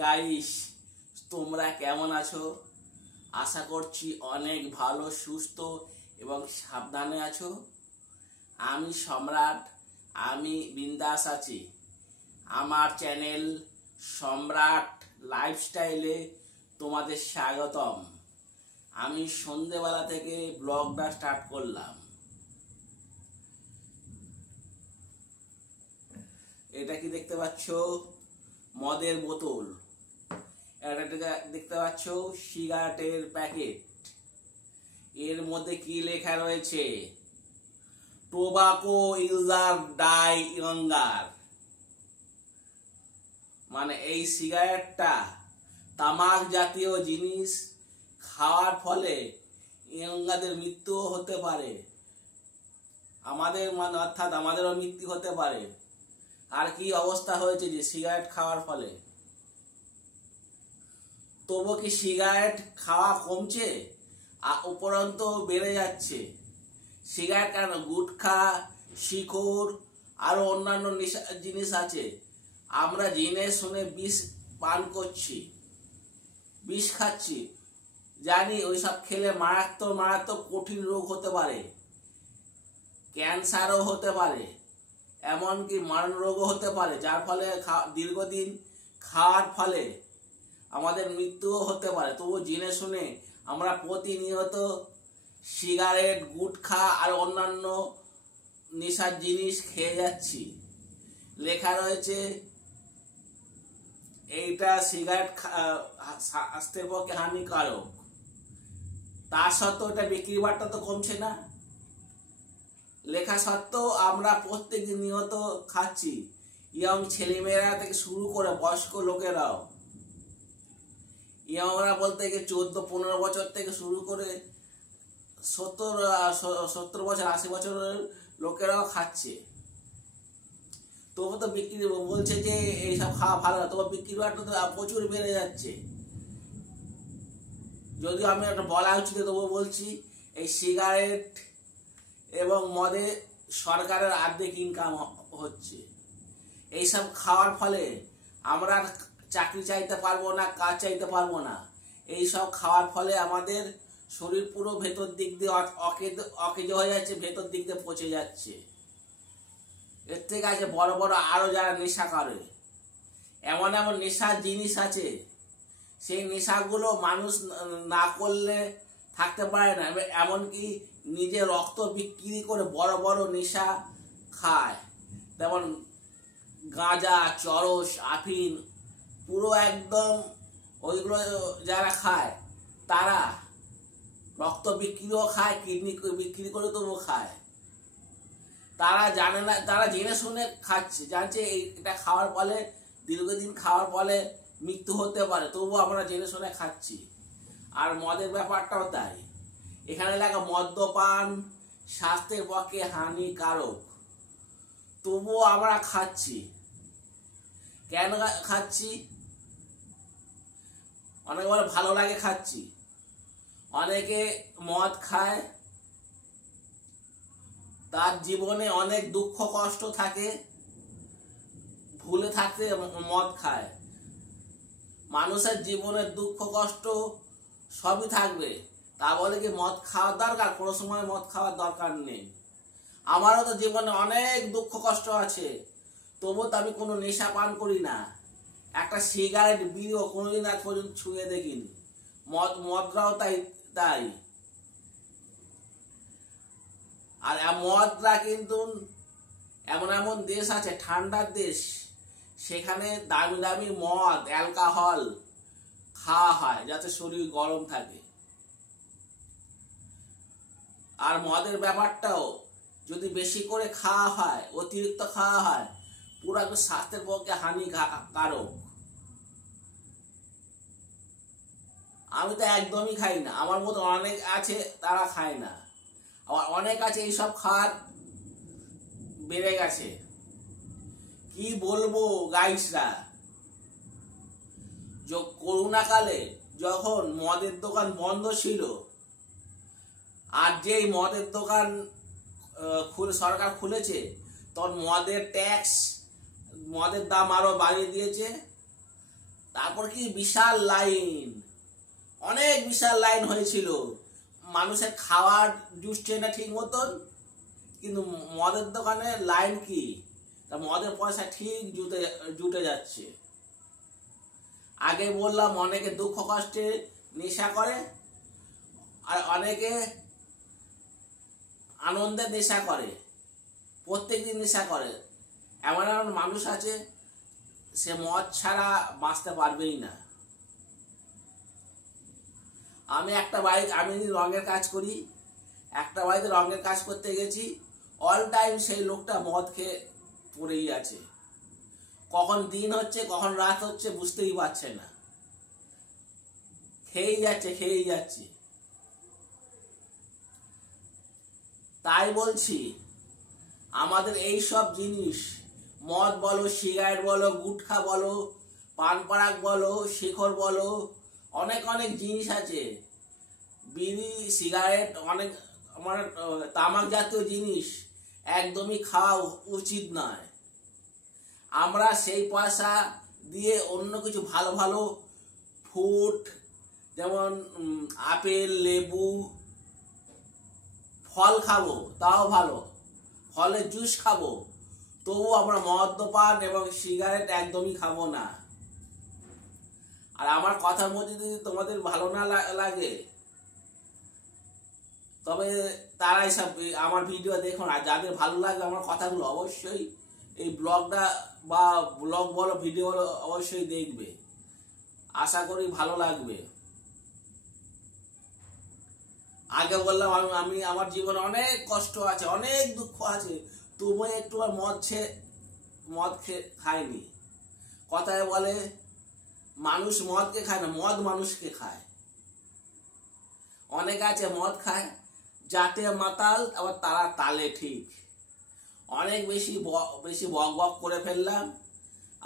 Guys, তোমরা কেমন আছো? আশা করছি অনেক ভালো, সুস্থ এবং সাবধানে আছো। আমি সম্রাট, আমি বিন্দাস আছি। আমার চ্যানেল সম্রাট লাইফস্টাইলে তোমাদের স্বাগতম। আমি সন্ধেবেলা থেকে ব্লগটা স্টার্ট করলাম। এটা কি দেখতে পাচ্ছ? মদের বোতল। এটা দেখতে পাচ্ছ সিগারেটের প্যাকেট। এর মধ্যে কি লেখা রয়েছে? Tobacco user die younger. মানে এই সিগারেটটা তামাক জাতীয় জিনিস খাওয়ার ফলে ইয়ঙ্গাদের মৃত্যুও হতে পারে। অর্থাৎ আমাদেরও মৃত্যু হতে পারে। আর কি অবস্থা হয়েছে যে সিগারেট খাওয়ার ফলে? তবু কি সিগারেট খাওয়া কমছে? উপরন্ত বেড়ে যাচ্ছে। সিগারেট কেন, গুটখা, শিকড় আরো অন্যান্য জিনিস আছে। আমরা জেনে শুনে বিষ পান করছি, বিষ খাচ্ছি। জানি ওইসব খেলে মারাত্মক কঠিন রোগ হতে পারে, ক্যান্সারও হতে পারে, এমনকি মরণ রোগও হতে পারে। যার ফলে দীর্ঘদিন খাওয়ার ফলে আমাদের মৃত্যুও হতে পারে। তবু জেনে শুনে আমরা প্রতিনিয়ত সিগারেট, গুটখা আর অন্যান্য নেশার জিনিস খেয়ে যাচ্ছি। লেখা রয়েছে এইটা সিগারেট স্বাস্থ্যের পক্ষে হানিকারক। তার সত্ত্বেও এটা বিক্রির বাট্টা তো কমছে না। লেখা সত্ত্বেও আমরা প্রত্যেকদিন নিয়ত খাচ্ছি। ইয়ং ছেলেমেয়েরা থেকে শুরু করে বয়স্ক লোকেরাও। ইয়ংরা বলতে গিয়ে 14-15 বছর থেকে শুরু করে 70 বছর 80 বছরের লোকেরাও খাচ্ছে। তবু তো বিক্রি বলছে যে এইসব খাওয়া ভালো না, তবু বিক্রির বাট্টা তো প্রচুর বেড়ে যাচ্ছে। যদিও আমি একটা বলা উচিত, তবু বলছি এই সিগারেট এবং মদে সরকারের অর্ধেক ইনকাম হচ্ছে। এইসব খাওয়ার ফলে আমরা চাকরি চাইতে পারবো না, কাজ চাইতে পারবো না। এইসব খাওয়ার ফলে আমাদের শরীর পুরো ভেতর দিক দিয়ে অকেজো হয়ে যাচ্ছে, ভেতর দিক দিয়ে পচে যাচ্ছে। এর থেকে আছে বড় বড় আরো যারা নেশা করে, এমন এমন নেশার জিনিস আছে, সেই নেশাগুলো মানুষ না করলে থাকতে পারে না। এমনকি নিজে রক্ত বিক্রি করে বড় বড় নেশা খায়। যেমন গাঁজা, চরস, আফিন, পুরো একদম ওইগুলো যারা খায় তারা রক্ত বিক্রিও খায়, কিডনি বিক্রি করে তবু খায়। তারা জানে না, তারা জেনে শুনে খাচ্ছে, জানছে এটা খাওয়ার ফলে, দীর্ঘদিন খাওয়ার ফলে মৃত্যু হতে পারে, তবু আমরা জেনে শুনে খাচ্ছি। আর মদের ব্যাপারটাও তাই। এখানে লেখা মদ্যপান স্বাস্থ্যের পক্ষে হানিকারক, তবুও আমরা খাচ্ছি। কেন খাচ্ছি? অনেকে বলে ভালো লাগে খাচ্ছি। অনেকে মদ খায়, তার জীবনে অনেক দুঃখ কষ্ট থাকে, ভুলে থাকতে মদ খায়। মানুষের জীবনে দুঃখ কষ্ট সবই থাকবে, তা বলে কি মদ খাওয়ার দরকার? কোনো সময় মদ খাওয়ার দরকার নেই। আমারও তো জীবনে অনেক দুঃখ কষ্ট আছে, তবুও তো আমি কোনো নেশা পান করি না। একটা সিগারেট, বিড়িও কোনোদিন আজ পর্যন্ত ছুঁয়ে দেখিনি। মদরাও তাই। আর মদরা কিন্তু এমন এমন দেশ আছে, ঠান্ডার দেশ, সেখানে দামি দামি মদ, অ্যালকোহল খাওয়া হয় যাতে শরীর গরম থাকে। আর মদের ব্যাপারটাও যদি বেশি করে খাওয়া হয়, অতিরিক্ত খাওয়া হয়, পুরো স্বাস্থ্যের পক্ষে হানিকারক। আমি তো একদমই খাই না। আমার মতো অনেক আছে তারা খায় না। আবার অনেক আছে এইসব খাওয়ার বেড়ে গেছে। কি বলবো গাইসরা, করোনা কালে যখন মদের দোকান বন্ধ ছিল, আর যেই মদের দোকান সরকার খুলেছে, তখন মদের ট্যাক্স, মদের দাম আরো বাড়িয়ে দিয়েছে। তারপর কি বিশাল লাইন, অনেক বিশাল লাইন হয়েছিল, মানুষের খাওয়ার জুটছে না ঠিক মতন, কিন্তু মদের দোকানে লাইন কি, তা মদের পয়সা ঠিক জুটে যাচ্ছে। আগে বললাম অনেকে দুঃখ কষ্টে নেশা করে, আর অনেকে আনন্দে নেশা করে, প্রত্যেকদিন নেশা করে। এমন এমন মানুষ আছে সে মদ ছাড়া বাঁচতে পারবেই না। আমি রঙের কাজ করি, একটা বাড়িতে রঙের কাজ করতে গেছি, অল টাইম সেই লোকটা মদ খেয়ে পড়েই আছে, কখন দিন হচ্ছে কখন রাত হচ্ছে বুঝতেই পারছে না, খেয়েই যাচ্ছে। তাই বলছি আমাদের এই সব জিনিস, মদ বলো, সিগারেট বলো, গুটখা বলো, পান পরাগ বলো, শিখর বলো, অনেক অনেক জিনিস আছে, বিড়ি সিগারেট, অনেক মানে তামাক জাতীয় জিনিস একদমই খাওয়া উচিত নয়। আমরা সেই পয়সা দিয়ে অন্য কিছু ভালো ভালো ফ্রুট, যেমন আপেল, লেবু, ফল খাবো, তাও ভালো, ফলের জুস খাবো, তবু আমরা মদ্যপান এবং সিগারেট একদমই খাবো না। আর আমার কথার মধ্যে যদি তোমাদের ভালো না লাগে তবে তারাই সব আমার ভিডিও দেখো না। যাদের ভালো লাগে আমার কথাগুলো অবশ্যই এই ব্লগটা বা ব্লগ বলো ভিডিও বলো অবশ্যই দেখবে, আশা করি ভালো লাগবে। আগে বললাম আমি আমার জীবনে অনেক কষ্ট আছে, অনেক দুঃখ আছে, তবু একটু আর মদ খায়নি। কথায় বলে মানুষ মদকে খায় না, মদ মানুষকে খায়। অনেক আছে মদ খায় যাতে মাতাল, আবার তারা তালে ঠিক। অনেক বেশি বক বক করে ফেললাম,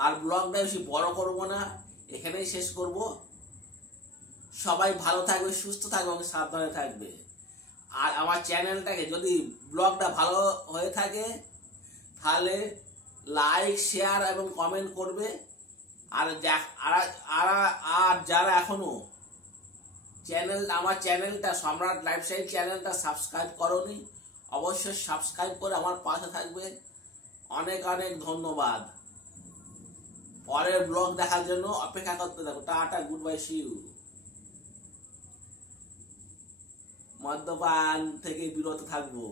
আর ব্লগটা বেশি বড় করব না, এখানেই শেষ করব। সবাই ভালো থাকবে, সুস্থ থাকবে এবং সাবধানে থাকবে। আর আমার চ্যানেলটাকে যদি ব্লগটা ভালো হয়ে থাকে তাহলে লাইক, শেয়ার এবং কমেন্ট করবে। আর যারা এখনো আমার চ্যানেলটা সম্রাট লাইফস্টাইল চ্যানেলটা সাবস্ক্রাইব করোনি, অবশ্যই সাবস্ক্রাইব করে আমার পাশে থাকবে। অনেক অনেক ধন্যবাদ। পরের ব্লগ দেখার জন্য অপেক্ষা করতে থাকো। Tata, good bye, see you. মদ্যপান থেকে বিরত থাকবো।